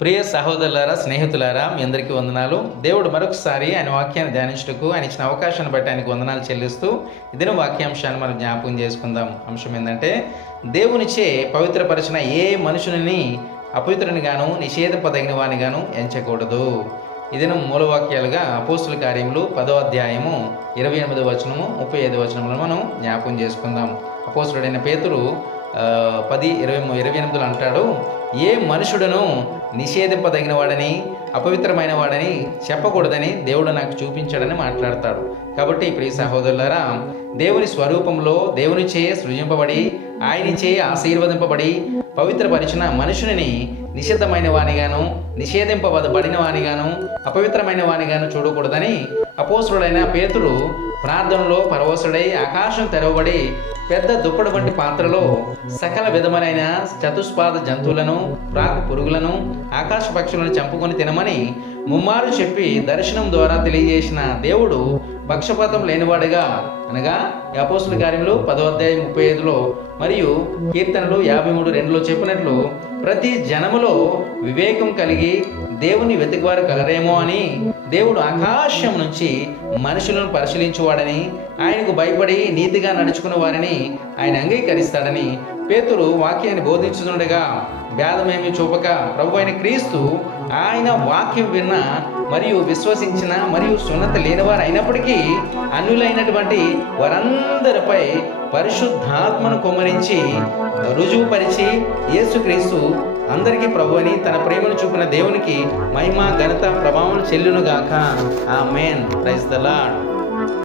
ప్రియ సహోదరులారా, స్నేహితులారా, మీ అందరికీ వందనాలు. దేవుడు మరొకసారి ఆయన వాక్యాన్ని ధ్యానించుటకు ఆయన ఇచ్చిన అవకాశాన్ని బట్టి ఆయనకు వందనాలు చెల్లిస్తూ ఇదిన వాక్యాంశాన్ని మనం జ్ఞాపకం చేసుకుందాం. అంశం ఏంటంటే, దేవునిచే పవిత్రపరిచిన ఏ మనుషుని అపవిత్రుని గాను నిషేధింపదగిన వాని గాను ఎంచకూడదు. ఇదిన మూలవాక్యాలుగా అపోస్తుల కార్యములు 10వ అధ్యాయము 28వ వచనము 35వ వచనములను మనం జ్ఞాపకం చేసుకుందాం. అపోస్తుడైన పేతురు 10:28 అంటాడు, ఏ మనుషుడును నిషేధింపదగిన వాడని అపవిత్రమైన వాడని చెప్పకూడదని దేవుడు నాకు చూపించాడని మాట్లాడతాడు. కాబట్టి ప్రియ సహోదరులారా, దేవుని స్వరూపంలో దేవునిచే సృజింపబడి ఆయనచే ఆశీర్వదింపబడి పవిత్రపరిచిన మనుషుని నిషిద్ధమైన వానిగాను నిషేధింపబడిన వానిగాను అపవిత్రమైన వానిగాను చూడకూడదని అపోస్తుడైన పేతురు ప్రార్థనలో పరవశుడై ఆకాశం తెరవబడి పెద్ద దుప్పటి వంటి పాత్రలో సకల విధములైన చతుష్పాద జంతువులను ప్రాకు పురుగులను ఆకాశ పక్షులను చంపుకొని తినమని ముమ్మారు చెప్పి దర్శనం ద్వారా తెలియజేసిన దేవుడు పక్షపాతం లేనివాడుగా, అనగా అపోస్తుల కార్యములు 10వ అధ్యాయం 35లో మరియు కీర్తనలు 53:2లో చెప్పినట్లు ప్రతి జనములో వివేకం కలిగి దేవుని వెతికివారు కలరేమో అని దేవుడు ఆకాశం నుంచి మనుషులను పరిశీలించువాడని, ఆయనకు భయపడి నీతిగా నడుచుకున్న వారిని ఆయన అంగీకరిస్తాడని పేతురు వాక్యాన్ని బోధించుతుండగా భేదమేమి చూపక ప్రభు అయిన క్రీస్తు ఆయన వాక్యం విన్న మరియు విశ్వసించిన మరియు సున్నత లేనివారు అయినప్పటికీ అన్యులైనటువంటి వారందరిపై పరిశుద్ధాత్మను కుమ్మరించి రుజువుపరిచి యేసుక్రీస్తు అందరికీ ప్రభు అని తన ప్రేమను చూపిన దేవునికి మహిమ ఘనత ప్రభావం చెల్లునుగాక. ఆమేన్. Praise the lord.